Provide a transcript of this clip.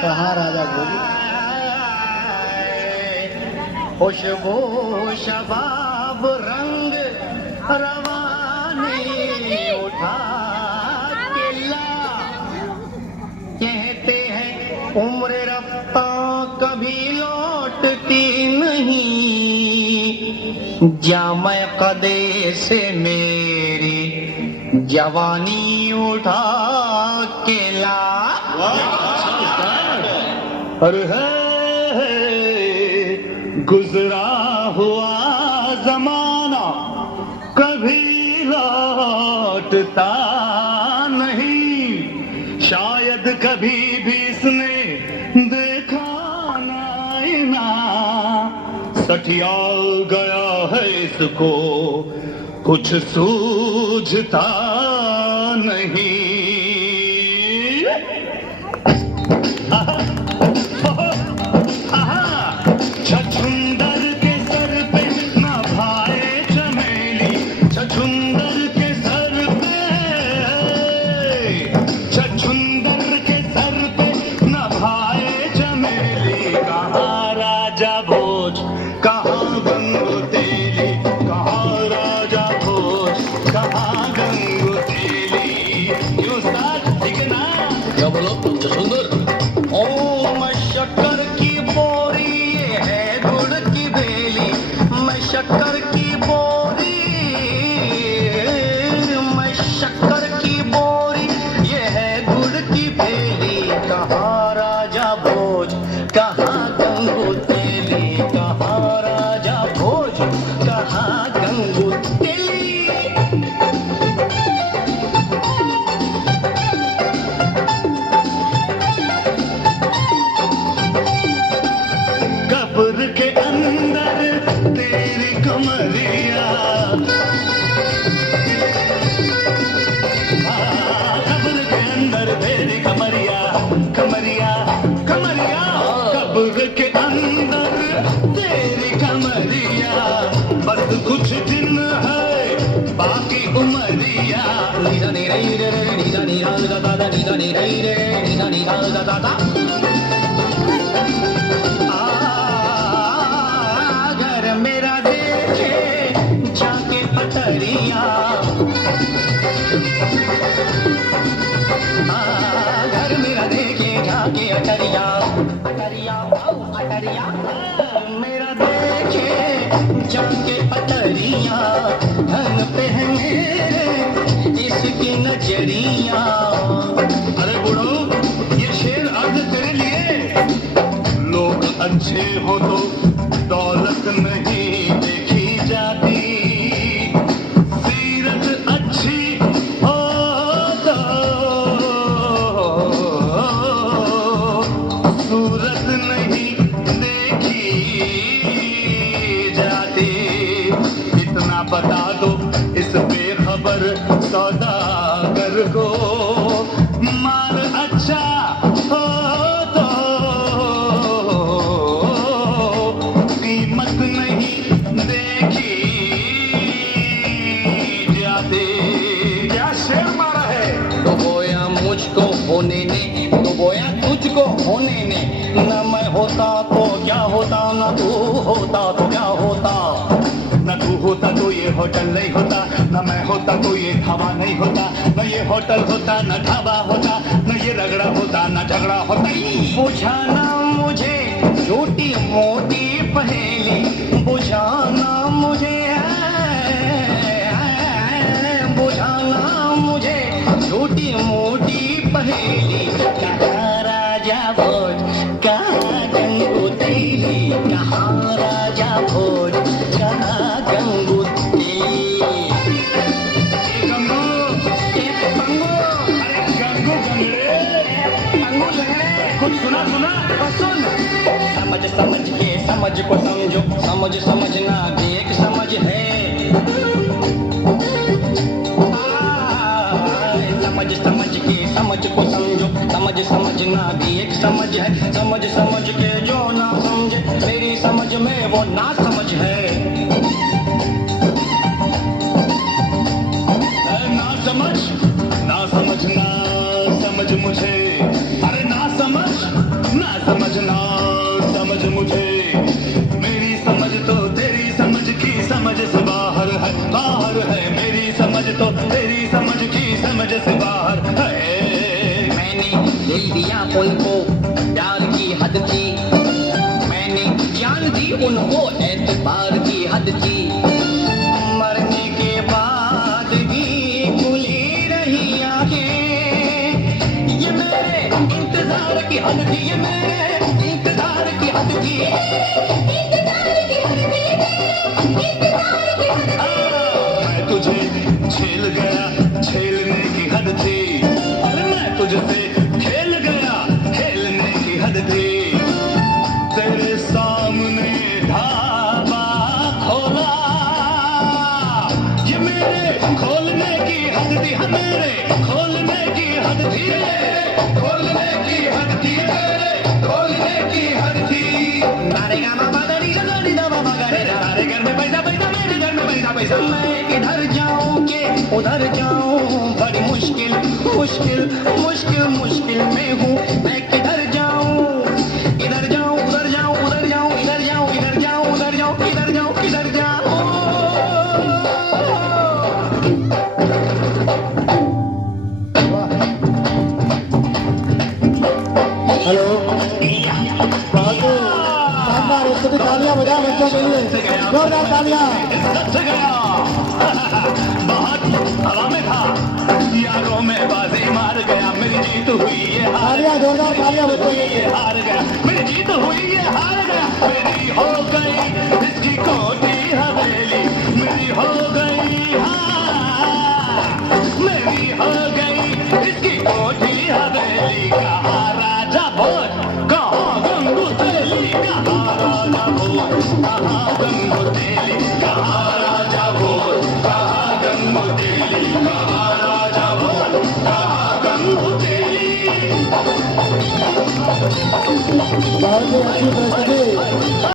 कहाँ राजा भोज? खुशबू शबाब रंग रवानी उठा के ला। कहते हैं उम्र रफ्ता कभी लौटती नहीं, जामे कदे से मेरी जवानी उठा के ला। अरे है गुजरा हुआ जमाना कभी लौटता नहीं, शायद कभी भी इसने देखा ना, सठिया गया है इसको कुछ सूझता नहीं। छछुंदर के सर पे न भाए चमेली, छछुंदर के सर पे, छछुंदर के सर पे न भाए चमेली। कहाँ राजा भोज, कहाँ गंगू तेली, कहाँ राजा भोज, कहाँ गंगू तेली। क्यों साथ ठीक है ना? क्या बोलो छछुंदर? ओ मैं शक्कर की बोरी, ये है गुड़ की बेली। मैं शक्कर की बोरी, मैं शक्कर की बोरी, ये है गुड़ की बेली। कहाँ राजा भोज, कहाँ गंगू तेली, कहाँ राजा भोज, कहाँ गंगू तेली। कब्र के अंदर तेरी कमरिया, कब्र के अंदर तेरी कमरिया, कमरिया कमरिया। कब्र के अंदर तेरी कमरिया, बस कुछ दिन है बाकी उमरिया। नीदा नी रई रे रे, नीदा नी रा दा दा दा, नीदा नी रई रे, नीदा नी रा दा दा दा। घर मेरा देखे जाके पटरिया, घर मेरा देखे जाके अटरिया, अटरिया अटरिया। मेरा देखे जाके पटरिया, धन पे है मेरे इसकी नजरिया। अरे बुढ़ो ये शेर अर्ज तेरे लिए। लोग अच्छे हो तो दौलत नहीं देखी जाती, सीरत अच्छी हो तो सूरत नहीं देखी जाती। इतना बता दो इस बेखबर सौदागर को, माल अच्छा हो तो कीमत नहीं देखी जाती। क्या शेर मारा है? डुबोया मुझको होने ने, डुबोया तुझको होने ने। न मैं होता तो क्या होता, न तू होता तो क्या होता। न तू होता तो ये होटल नहीं होता, न मैं होता तो ये ढाबा नहीं होता। न ये होटल होता न ढाबा होता, न ये रगड़ा होता न झगड़ा होता। बुझाना मुझे छोटी मोटी पहेली, बुझाना मुझे, बुझाना मुझे छोटी मोटी पहेली। कहाँ राजा भोज, कहाँ गंगू तेली, कहाँ राजा भोज, कहाँ गंगू तेली। गंगू, ए पंगू, अरे गंगू गंगड़े, पंगू लंगड़े, कुछ सुना सुना? सुन। समझ समझ के समझ को समझो, समझ समझना भी एक समझ है। समझ समझ के समझ को समझो, समझ समझना भी एक समझ है। समझ समझ के जो ना समझे, मेरी समझ में वो ना समझ है। ना समझ ना समझ ना समझ मुझे, अरे ना समझ उनको प्यार की हद थी, मैंने जान दी उनको एतबार की हद थी। मरने के बाद भी खुली रही आंखें, ये मेरे इंतजार की हद थी, ये मेरे इंतजार की हद थी। मैं तुझे छेल गया, छेलने की हद थी। अरे मैं तुझसे खेल गया, खेलने की हद थी। तेरे सामने ढाबा खोला, ये मेरे खोलने की हद थी, हाँ मेरे खोलने की हद थी, खोलने की हद थी, खोलने की हद थी। नारे गामा बादरी गदरी दवा मगरे तारे घर में पैसा पैसा, मेरे घर में पैसा पैसा। मैं इधर जाऊं के उधर जाऊं, बड़ी मुश्किल मुश्किल मुश्किल मुश्किल में हूँ। मैं किधर जाऊं, इधर जाऊं उधर जाऊं, उधर जाऊं इधर जाऊं, इधर जाऊं उधर जाऊं, इधर जाऊं किधर जाऊं। हेलो, शानदार, उसको भी तालियां बजा बच्चों के लिए, जोरदार तालियां। सच गया, बहुत हवा में था, यारों में बाजी मार गया, मेरी जीत हुई ये हार तालियां, जोरदार तालियां बच्चों के ये लिए। हार गया, मेरी जीत हुई ये हार गया। मेरी हो गई इसकी कोठी हवेली, मेरी हो गई, हाँ मेरी हो गई इसकी कोठी हवेली। कहाँ राजा भोज, कहाँ गंगू तेली, कहाँ राजा भोज, कहाँ गंगू तेली, कहाँ राजा भोज, कहाँ गंगू तेली, कहाँ राजा भोज, कहाँ गंगू तेली। बहुत ही अच्छी प्रस्तुति।